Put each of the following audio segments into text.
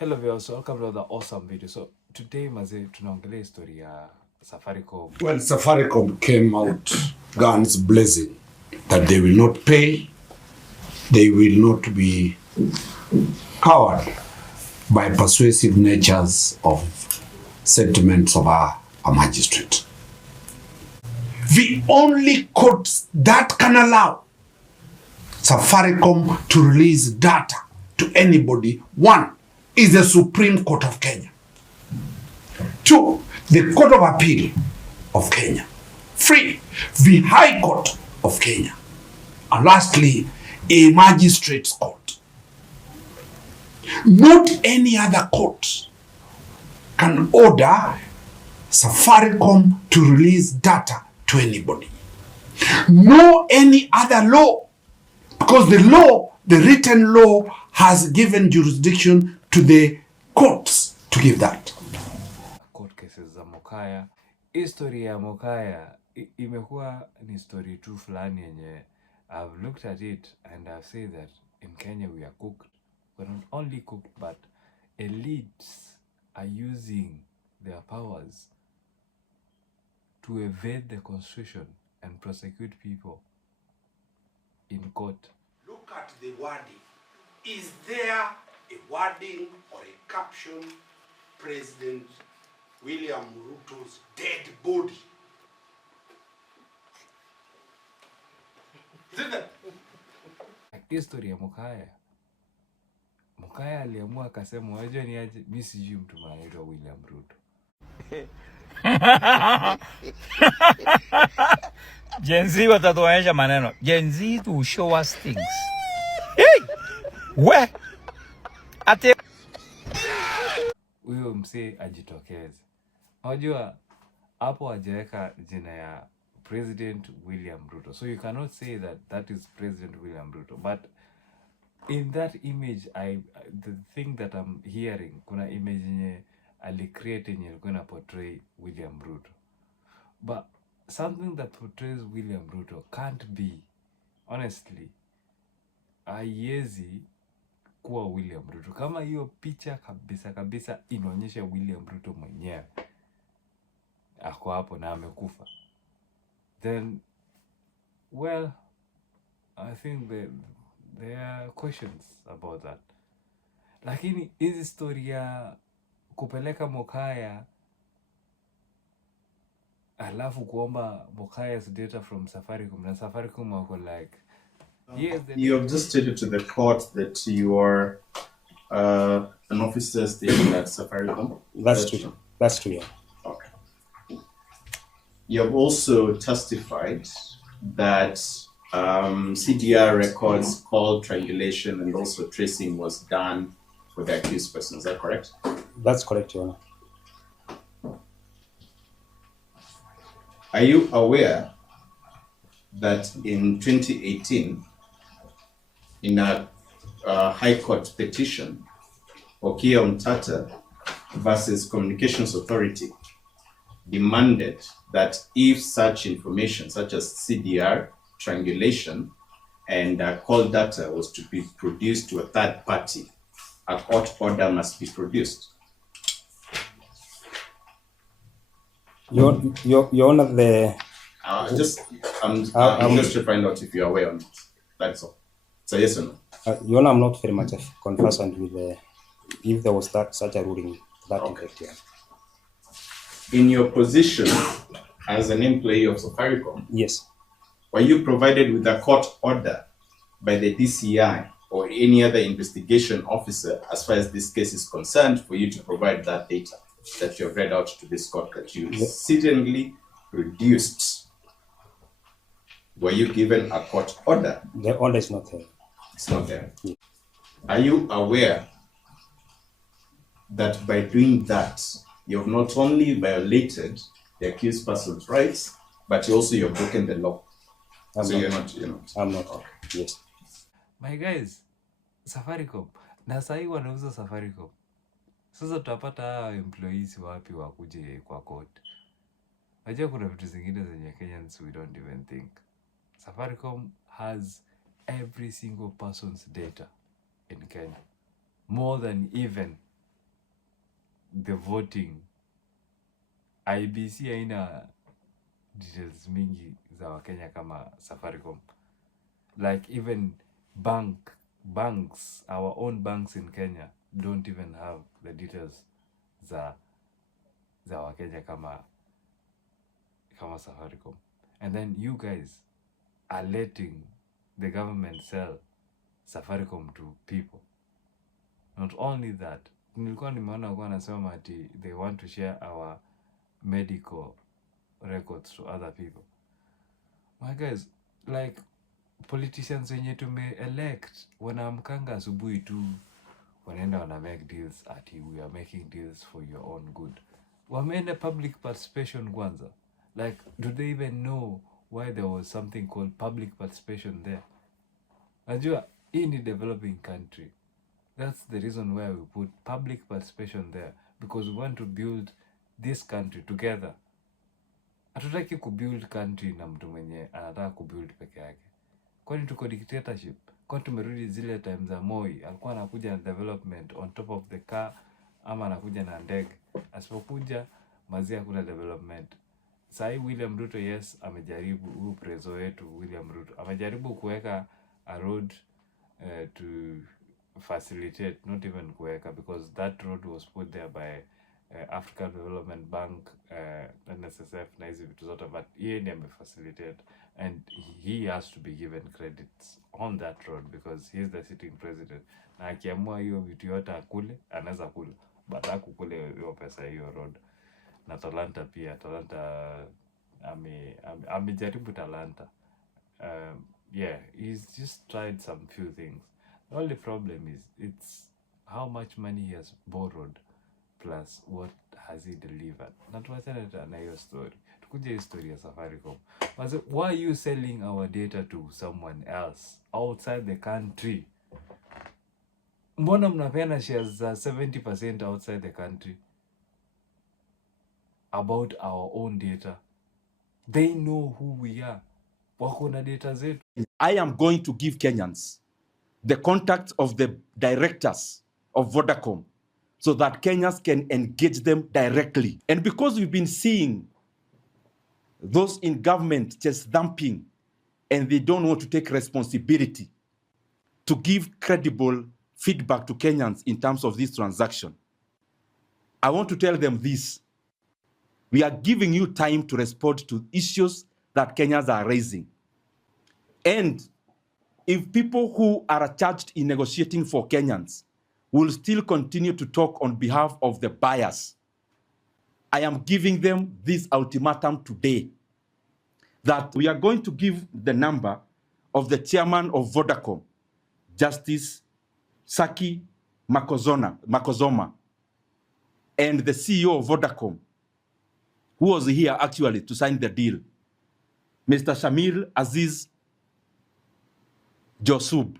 Hello viewers, welcome to the awesome video. So today maze tunaongelea story ya Safaricom. When Safaricom came out guns blazing that they will not pay, they will not be covered by persuasive natures of sentiments of a magistrate. The only courts that can allow Safaricom to release data to anybody, one, is the Supreme Court of Kenya. Two, the Court of Appeal of Kenya. Three, the High Court of Kenya. And lastly, a magistrate's court. Not any other court can order Safaricom to release data to anybody. No any other law, because the law, the written law, has given jurisdiction to the courts to give that. Court cases za Mokaya. History ya Mokaya imekuwa ni story tu fulani yenye I've looked at it and I've said that in Kenya we are cooked. We're not only cooked, but elites are using their powers to evade the constitution and prosecute people in court. Look at the wording. Is there a wording or a caption, President William Ruto's dead body? Isn't that? History ya Mokaya. Mokaya aliamua akasema wajua ni aje, mimi sijui mtu anaitwa William Ruto. Gen Z watatuonyesha maneno. Gen Z to show us things. Hey! We! Ate Huyo msee ajitokeze. Unajua hapo hajaweka jina ya President William Ruto. So you cannot say that that is President William Ruto. But in that image, the thing that I'm hearing, kuna image yenye alicreate yenye ilikuwa ina portray William Ruto. But something that portrays William Ruto can't be, honestly, haiwezi kuwa William Ruto. Kama hiyo picha kabisa inaonyesha William Ruto mwenyewe ako hapo na amekufa, then well, I think there are questions about that. Lakini hizi story ya kupeleka Mokaya alafu kuomba Mokaya's data from Safaricom, na Safaricom wako like, yes, you have just stated to the court that you are an officer stationed at Safaricom. That's true. That's true. Yeah. Okay. You have also testified that CDR records, call triangulation, and also tracing was done for the accused person. Is that correct? That's correct, Your Honor. Are you aware that in 2018, in a High Court petition, Okia Mtata versus Communications Authority demanded that if such information, such as CDR, triangulation, and call data was to be produced to a third party, a court order must be produced? Your Honor, the I'm just to find out if you're aware or not. That's all. So yes or no? Your Honor, I'm not very much conversant with if there was such a ruling that effect. Yeah. In your position as an employee of Safaricom, Yes. were you provided with a court order by the DCI or any other investigation officer as far as this case is concerned for you to provide that data that you have read out to this court that you certainly produced? Were you given a court order? The order is not there. It's not there. Yeah. Are you aware that by doing that, you have not only violated the accused person's rights, but you also have broken the law? You're not. I'm not. Okay. Yes. My guys, Safaricom. Na sahi wanauza Safaricom. Sasa tutapata hawa employees wapi wakuje kwa court? Wajua kuna vitu zingine zenye Kenyans we don't even think. Safaricom has every single person's data in Kenya. More than even the voting, IBC haina details mingi za Wakenya kama Safaricom. Like even banks, our own banks in Kenya don't even have the details za Wakenya kama Safaricom. And then you guys are letting the government sell Safaricom to people. Not only that, nilikuwa nimeona kwa nasema ati they want to share our medical records to other people. My guys, like politicians wenye tume-elect wanaamkanga asubuhi tu wanaenda wana make deals ati we are making deals for your own good. Wameenda public participation kwanza. Like, do they even know why there was something called public participation there? Najua, hii ni developing country. That's the reason why we put public participation there. Because we want to build this country together. Hatutaki kubuild country na mtu mwenye anataka kubuild peke yake. Kwani tuko dictatorship? Kwani tumerudi zile time za Moi? Alikuwa anakuja na development on top of the car ama anakuja na ndege. Asipokuja mazia hakuna development. Sahi William Ruto, yes, amejaribu, huyu prezo wetu William Ruto amejaribu kuweka a road to facilitate, not even kuweka, because that road was put there by African Development Bank, NSSF na hizi vitu zote, but yeye ndiye amefacilitate and he has to be given credits on that road because he is the sitting president, na akiamua hiyo vitu yote akule, anaweza kula, but hakukule hiyo pesa hiyo road. Na Talanta pia, Talanta amejaribu Talanta. Yeah, he's just tried some few things. The only problem is it's how much money he has borrowed plus what has he delivered. Na tuachane na hiyo story. Tukuje history ya Safaricom. But why are you selling our data to someone else outside the country? Mbona mnapeana shares za 70% outside the country about our own data? They know who we are. Wako na data zetu. I am going to give Kenyans the contact of the directors of Vodacom so that Kenyans can engage them directly. And because we've been seeing those in government just dumping and they don't want to take responsibility to give credible feedback to Kenyans in terms of this transaction, I want to tell them this. We are giving you time to respond to issues that Kenyans are raising. And if people who are charged in negotiating for Kenyans will still continue to talk on behalf of the buyers, I am giving them this ultimatum today that we are going to give the number of the chairman of Vodacom, Justice Saki Makozoma, and the CEO of Vodacom, who was here actually to sign the deal, Mr. Shamil Aziz Josub.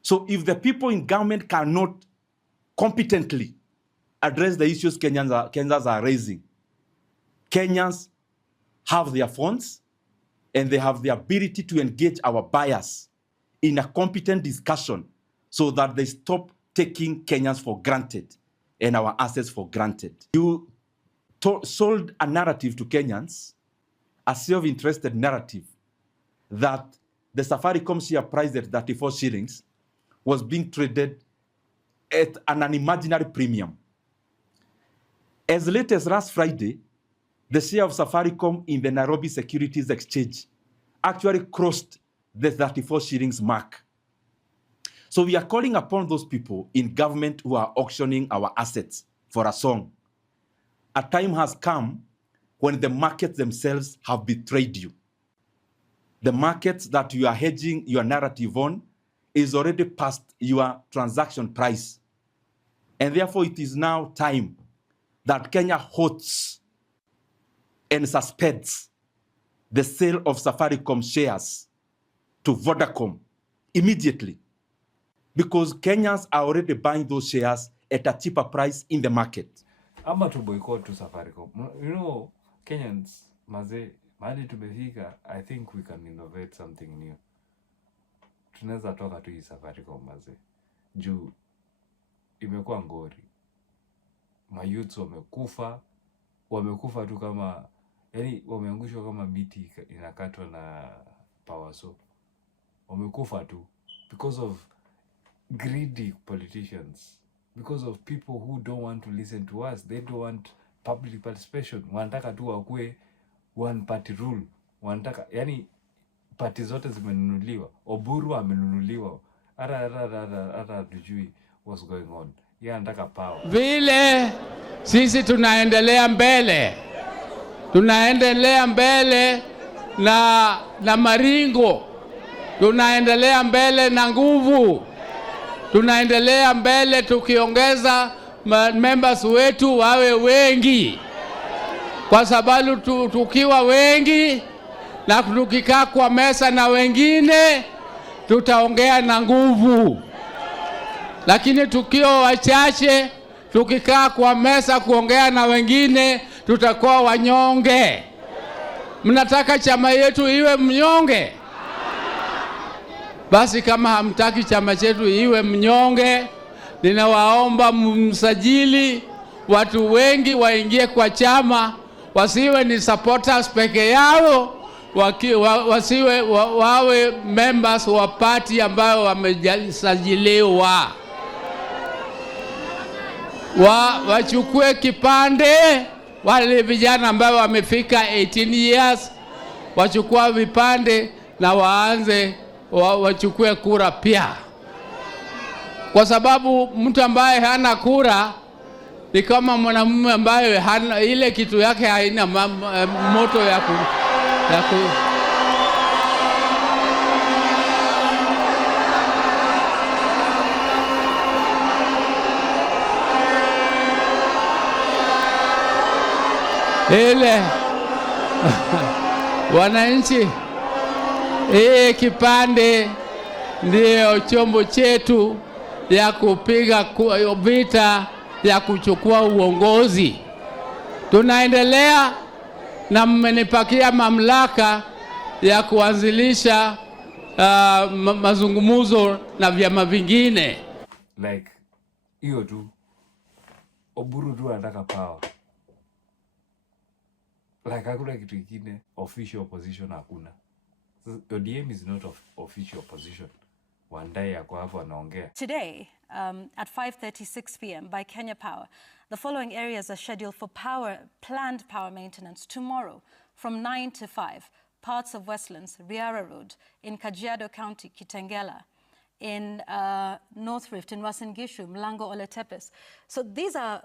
So if the people in government cannot competently address the issues Kenyans are raising, Kenyans have their phones and they have the ability to engage our buyers in a competent discussion so that they stop taking Kenyans for granted and our assets for granted. You sold a narrative to Kenyans, a self-interested narrative, that the Safaricom share price at 34 shillings was being traded at an unimaginary premium. As late as last Friday, the share of Safaricom in the Nairobi Securities Exchange actually crossed the 34 shillings mark. So we are calling upon those people in government who are auctioning our assets for a song. A time has come when the markets themselves have betrayed you. The markets that you are hedging your narrative on is already past your transaction price. And therefore, it is now time that Kenya halts and suspends the sale of Safaricom shares to Vodacom immediately, because Kenyans are already buying those shares at a cheaper price in the market. Ama to boycott to Safaricom. You know, Kenyans, maze, mahali tumefika, I think we can innovate something new. Tunaweza toka tu hii Safaricom maze. Juu imekuwa ngori. mayouths wamekufa tu kama, yani wameangushwa kama miti inakatwa na power saw. Wamekufa tu because of greedy politicians, because of people who don't want to listen to us. They don't want public participation. Wanataka tu wakue one party rule. Wanataka, yani party zote zimenunuliwa. Oburu amenunuliwa. Hata tujui what's going on. Yeye anataka power. Vile sisi tunaendelea mbele na maringo, tunaendelea mbele na nguvu, tunaendelea mbele tukiongeza members wetu wawe wengi, kwa sababu tukiwa wengi na tukikaa kwa mesa na wengine tutaongea na nguvu, lakini tukiwa wachache tukikaa kwa mesa kuongea na wengine tutakuwa wanyonge. Mnataka chama yetu iwe mnyonge? Basi kama hamtaki chama chetu iwe mnyonge, ninawaomba msajili watu wengi waingie kwa chama, wasiwe ni supporters peke yao, wasiwe wawe members wa party ambayo wamesajiliwa. Wachukue kipande, wale vijana ambao wamefika 18 years wachukua vipande na waanze wachukue kura pia, kwa sababu mtu ambaye hana kura ni kama mwanamume ambaye hana ile kitu yake, haina moto ya ku ile wananchi. Kipande ndio chombo chetu ya kupiga vita ya kuchukua uongozi. Tunaendelea na mmenipakia mamlaka ya kuanzilisha mazungumzo na vyama vingine. Like hiyo tu, Oburu tu anataka power. Like hakuna kitu kingine. Official opposition hakuna. ODM is not official opposition. Wandai yako hapo anaongea. Today, at 5:36 p.m. by Kenya Power, the following areas are scheduled for planned power maintenance tomorrow from 9 to 5. Parts of Westlands, Riara Road, in Kajiado County, Kitengela, in North Rift, in Uasin Gishu, Mlango Oletepes. So these are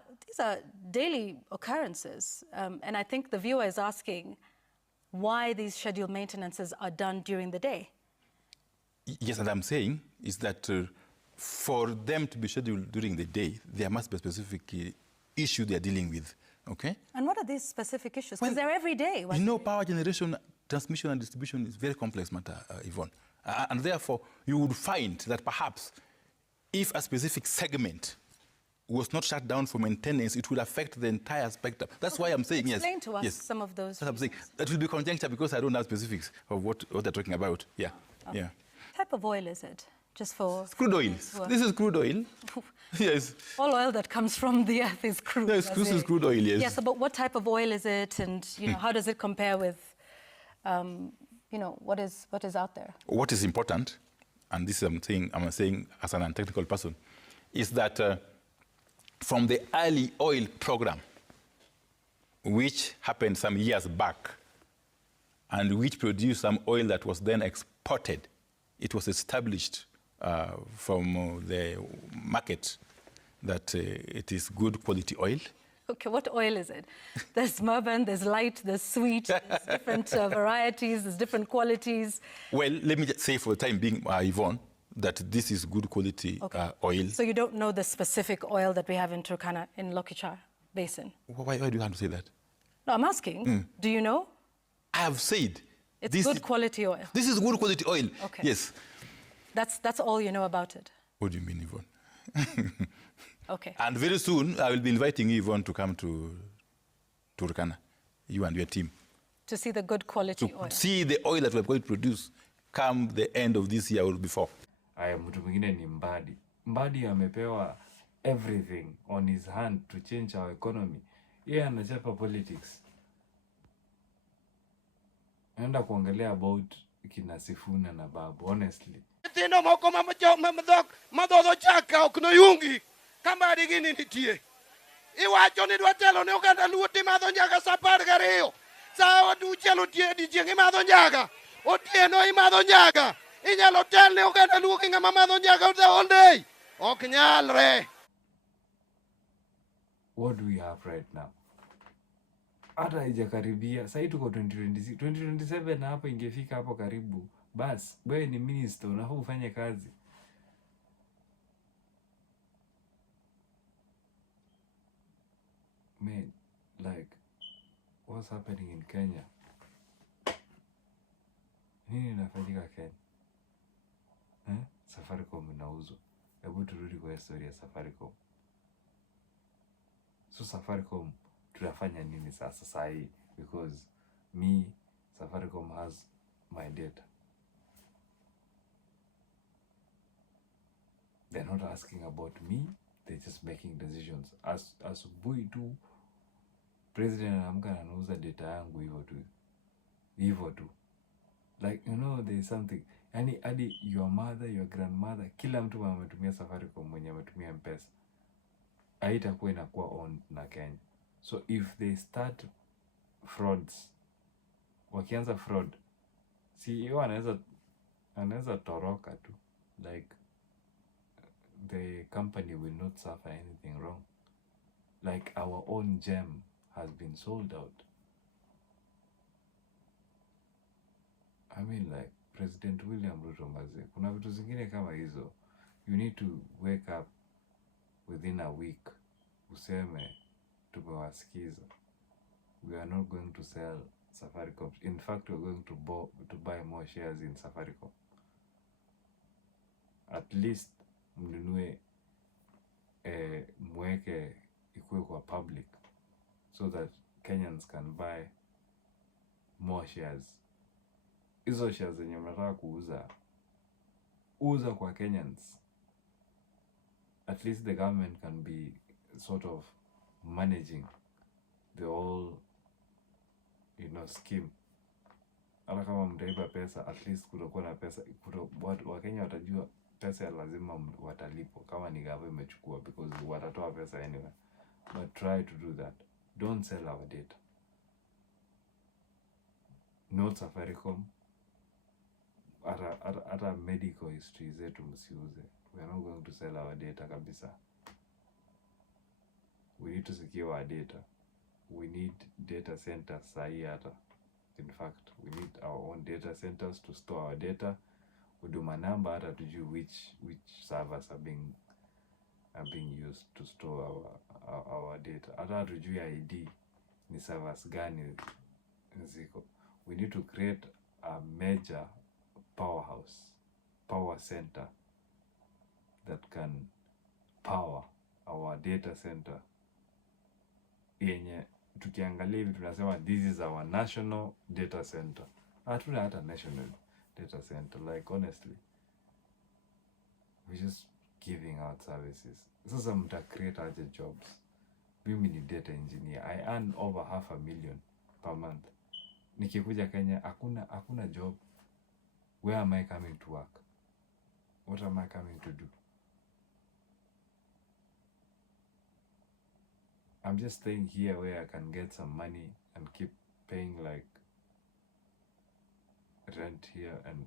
daily occurrences, and I think the viewer is asking why these scheduled maintenances are done during the day. Yes, and I'm saying is that for them to be scheduled during the day, there must be a specific issue they are dealing with, okay? And what are these specific issues? Because they're every day. You know, power generation, transmission and distribution is a very complex matter, Yvonne. And therefore, you would find that perhaps if a specific segment was not shut down for maintenance, it would affect the entire spectrum. That's why I'm saying, yes. Explain to us some of those. That's I'm saying. That will be conjecture because I don't know specifics of what they're talking about. Yeah, okay. Yeah. What type of oil is it? Just for... It's crude oil. This is crude oil. Yes. All oil that comes from the earth is crude. Yes, this is crude oil, yes. Yes, but what type of oil is it, and how does it compare with, what is out there? What is important, and this I'm saying as an untechnical person, is that from the early oil program, which happened some years back, and which produced some oil that was then exported, it was established from the market that it is good quality oil. Okay, what oil is it? There's Murban, there's light, there's sweet, there's different varieties, there's different qualities. Well, let me just say for the time being, Yvonne, that this is good quality oil. So you don't know the specific oil that we have in Turkana, in Lokichar Basin? Why do you have to say that? No, I'm asking. Do you know? I have said. It's good quality oil. This is good quality oil. Okay. Yes. That's all you know about it? What do you mean, Yvonne? Okay. And very soon, I will be inviting you, Yvonne, to come to Turkana, you and your team. To see the good quality oil? To see the oil that we're going to produce come the end of this year or before. Aya, mtu mwingine ni Mbadi. Mbadi amepewa everything on his hand to change our economy. Yeye anachapa politics. Naenda kuongelea about kina Sifuna na Babu, honestly. Tino moko madhodho chaka ok noyungi kama digini nitie. Iwacho ni dwatelo ne oganda luo timadho njaga sa 12. Sa uchiel odiechieng' imadho njaga. Otieno imadho njaga. Inyalo tel ne oganda luo ki ng'ama madho njaga the whole day. Ok nyalre. What do we have right now? Hata haijakaribia. Sasa tuko 2026, 2027 na hapo ingefika hapo karibu. Bas, wewe ni minister, unafaa ufanye kazi. Man, like, what's happening in Kenya? Nini inafanyika Kenya? Safaricom inauzwa. Hebu turudi kwa historia ya Safaricom. So Safaricom tunafanya nini sasa hii? Because Safaricom has my data. They're not asking about me. They're just making decisions. Asubuhi tu president anaamka na anauza data yangu hivyo tu. Like, there's something. Yani hadi your mother, your grandmother, kila mtu ametumia Safaricom mwenye ametumia M-Pesa. Haitakuwa inakuwa on na Kenya. So if they start frauds, wakianza fraud, CEO anaweza toroka tu. Like, the company will not suffer anything wrong. Like, our own gem has been sold out. I mean, like, President William Ruto maze, kuna vitu zingine kama hizo. You need to wake up within a week. Useme, tumewasikiza. We are not going to sell Safaricom. In fact, we're going to buy more shares in Safaricom. At least, mnunue mweke ikuwe kwa public so that Kenyans can buy more shares. Hizo shares zenye mnataka uza kwa Kenyans. At least the government can be sort of managing the whole scheme. Hata kama mtaiba pesa, at least kutakuwa na pesa, Wakenya watajua pesa ya lazima watalipo kama ni government imechukua, because watatoa pesa anyway. But try to do that. Don't sell our data. Not Safaricom. Hata medical history zetu msiuze. We are not going to sell our data kabisa. We need to secure our data. We need data centers sahi hata. In fact, we need our own data centers to store our data. Huduma namba hata tujue which servers are being used to store our data. Hata tujue ID ni servers gani ziko. We need to create a major power center that can power our data center. Yenye tukiangalia hivi tunasema this is our national data center. Hatuna hata national data center. Like, honestly, we're just giving out services. Sasa mta create aje jobs? Mimi ni data engineer. I earn over $500,000 per month. Nikikuja Kenya hakuna job. Where am I coming to work? What am I coming to do? I'm just staying here where I can get some money and keep paying like rent here and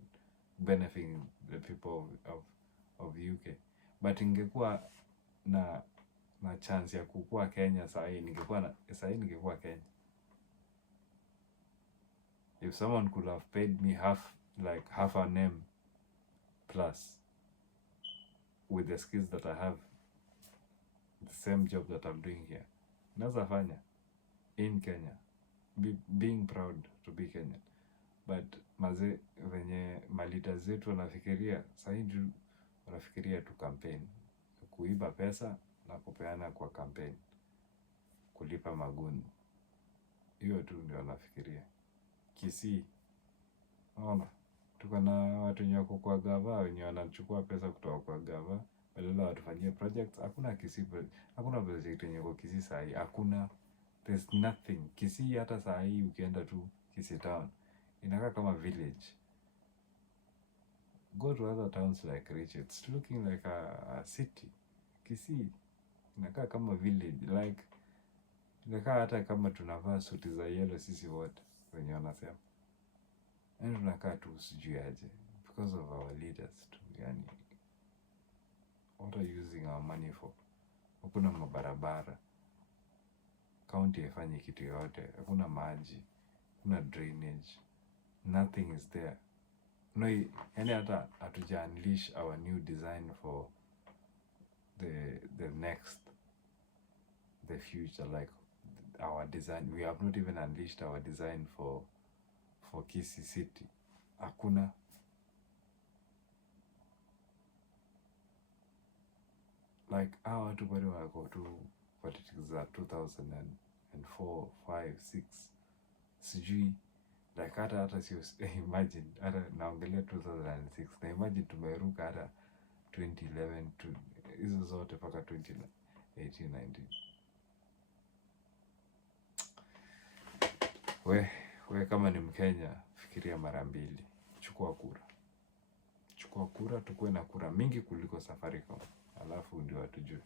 benefiting the people of UK. But ingekuwa na chance ya kukua Kenya sahi ningekuwa Kenya. If someone could have paid me half a name plus with the skills that I have, the same job that I'm doing here, naweza fanya in Kenya, being proud to be Kenyan. But venye malita zetu wanafikiria sahi, wanafikiria tu campaign, kuiba pesa na kupeana kwa campaign, kulipa maguni. Hiyo tu ndio wanafikiria. Kisii, tuko na watu wenye wako kwa gava wenye wanachukua pesa kutoka kwa gava badala watufanyie projects. Hakuna Kisii, hakuna project yenye kwa Kisii sahi, hakuna. There's nothing. Kisii hata sahi ukienda tu Kisii town inakaa kama village. Go to other towns like Rich, it's looking like a city. Kisii inakaa kama village, like inakaa hata kama tunavaa suti za yellow sisi wote wenye wanasema, yani tunakaa tu sijui aje because of our leaders too. Yani what are you using our money for? Hakuna mabarabara, county haifanyi kitu yote, hakuna maji, hakuna drainage, nothing is there. No, yani hata hatuja unleash our new design for the next, the future, like our design. We have not even unleashed our design for Kisii City. Hakuna. Like our watu bado wako tu politics za 2004, 5, 6 sijui, like hata sio imagine, hata naongelea 2006 na imagine tumeruka hata 2011 to hizo zote mpaka 2018, 19. We kama ni Mkenya, fikiria mara mbili, chukua kura, tukuwe na kura mingi kuliko Safaricom, alafu ndio watujue.